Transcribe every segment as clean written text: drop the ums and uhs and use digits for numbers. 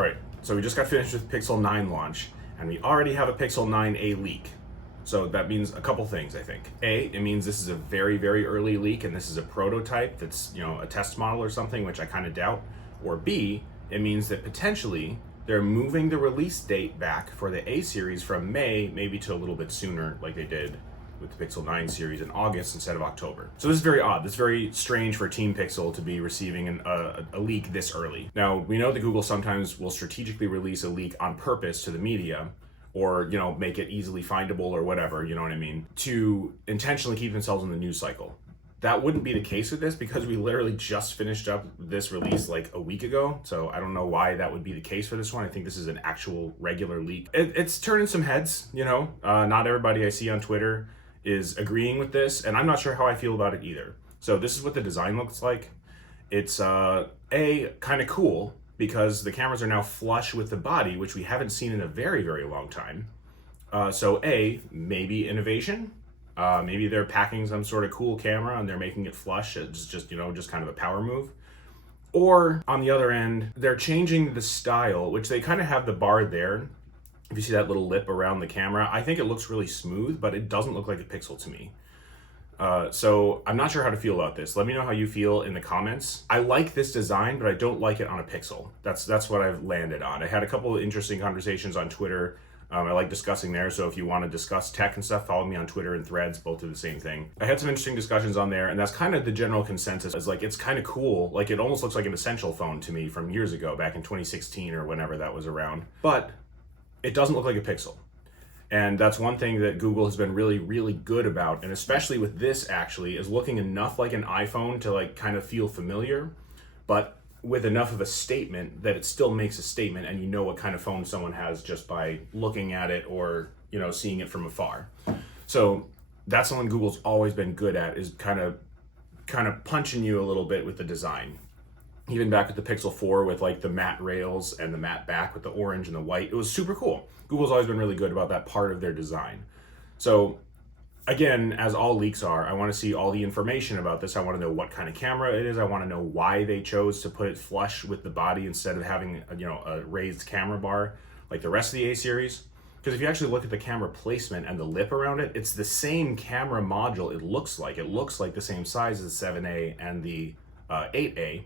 All right, so we just got finished with Pixel 9 launch, and we already have a Pixel 9a leak. So that means a couple things, I think. A, it means this is a very, very early leak, and this is a prototype that's, a test model or something, which I kind of doubt. Or B, it means that potentially they're moving the release date back for the A series from May, maybe to a little bit sooner, like they did with the Pixel 9 series in August instead of October. So this is very odd. This is very strange for Team Pixel to be receiving a leak this early. Now, we know that Google sometimes will strategically release a leak on purpose to the media, or make it easily findable or whatever, you know what I mean, to intentionally keep themselves in the news cycle. That wouldn't be the case with this because we literally just finished up this release like a week ago. So I don't know why that would be the case for this one. I think this is an actual regular leak. It's turning some heads, not everybody I see on Twitter is agreeing with this, and I'm not sure how I feel about it either. So this is what the design looks like. It's kind of cool because the cameras are now flush with the body, which we haven't seen in a very, very long time. So maybe innovation. Maybe they're packing some sort of cool camera and they're making it flush. It's just kind of a power move. Or on the other end, they're changing the style, which they kind of have the bar there. If you see that little lip around the camera, I think it looks really smooth, but it doesn't look like a Pixel to me. So I'm not sure how to feel about this. Let me know how you feel in the comments. I like this design, but I don't like it on a Pixel. That's what I've landed on. I had a couple of interesting conversations on Twitter. I like discussing there, so if you want to discuss tech and stuff, follow me on Twitter and Threads, both do the same thing. I had some interesting discussions on there, and that's kind of the general consensus. Is like, it's kind of cool. Like, it almost looks like an Essential phone to me from years ago, back in 2016 or whenever that was around. But it doesn't look like a Pixel. And that's one thing that Google has been really, really good about, and especially with this actually, is looking enough like an iPhone to like kind of feel familiar, but with enough of a statement that it still makes a statement and you know what kind of phone someone has just by looking at it or, seeing it from afar. So that's something Google's always been good at, is kind of punching you a little bit with the design. Even back with the Pixel 4 with like the matte rails and the matte back with the orange and the white, it was super cool. Google's always been really good about that part of their design. So again, as all leaks are, I want to see all the information about this. I want to know what kind of camera it is. I want to know why they chose to put it flush with the body instead of having a raised camera bar like the rest of the A series. Because if you actually look at the camera placement and the lip around it, it's the same camera module. It looks like the same size as the 7A and the 8A.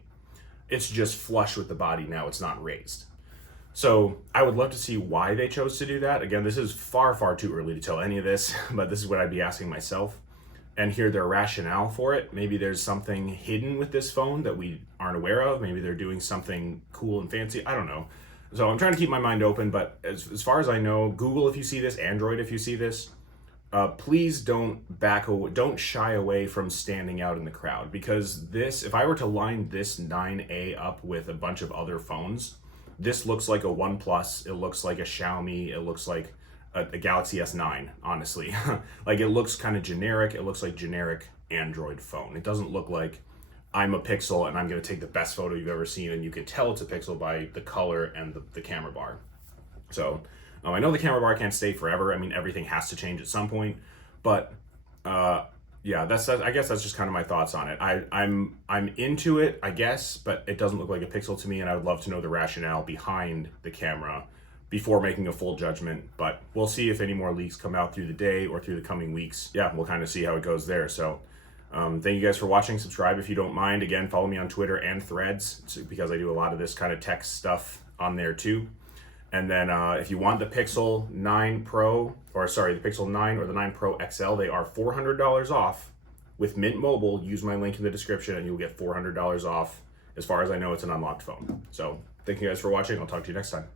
It's just flush with the body now. It's not raised. So I would love to see why they chose to do that. Again, this is far, far too early to tell any of this, but this is what I'd be asking myself and hear their rationale for it. Maybe there's something hidden with this phone that we aren't aware of. Maybe they're doing something cool and fancy. I don't know. So I'm trying to keep my mind open, but as far as I know, Google, if you see this, Android, if you see this, please don't shy away from standing out in the crowd, because this, if I were to line this 9A up with a bunch of other phones, this looks like a OnePlus, it looks like a Xiaomi, it looks like a Galaxy S9, honestly. Like, it looks kind of generic, it looks like generic Android phone. It doesn't look like I'm a Pixel and I'm gonna take the best photo you've ever seen and you can tell it's a Pixel by the color and the camera bar. So, I know the camera bar can't stay forever. I mean, everything has to change at some point, but yeah, I guess that's just kind of my thoughts on it. I'm into it, I guess, but it doesn't look like a Pixel to me, and I would love to know the rationale behind the camera before making a full judgment. But we'll see if any more leaks come out through the day or through the coming weeks. Yeah, we'll kind of see how it goes there. So thank you guys for watching. Subscribe if you don't mind. Again, follow me on Twitter and Threads, because I do a lot of this kind of tech stuff on there too. And then if you want the Pixel 9 Pro, the Pixel 9 or the 9 Pro XL, they are $400 off with Mint Mobile. Use my link in the description and you'll get $400 off. As far as I know, it's an unlocked phone. So thank you guys for watching. I'll talk to you next time.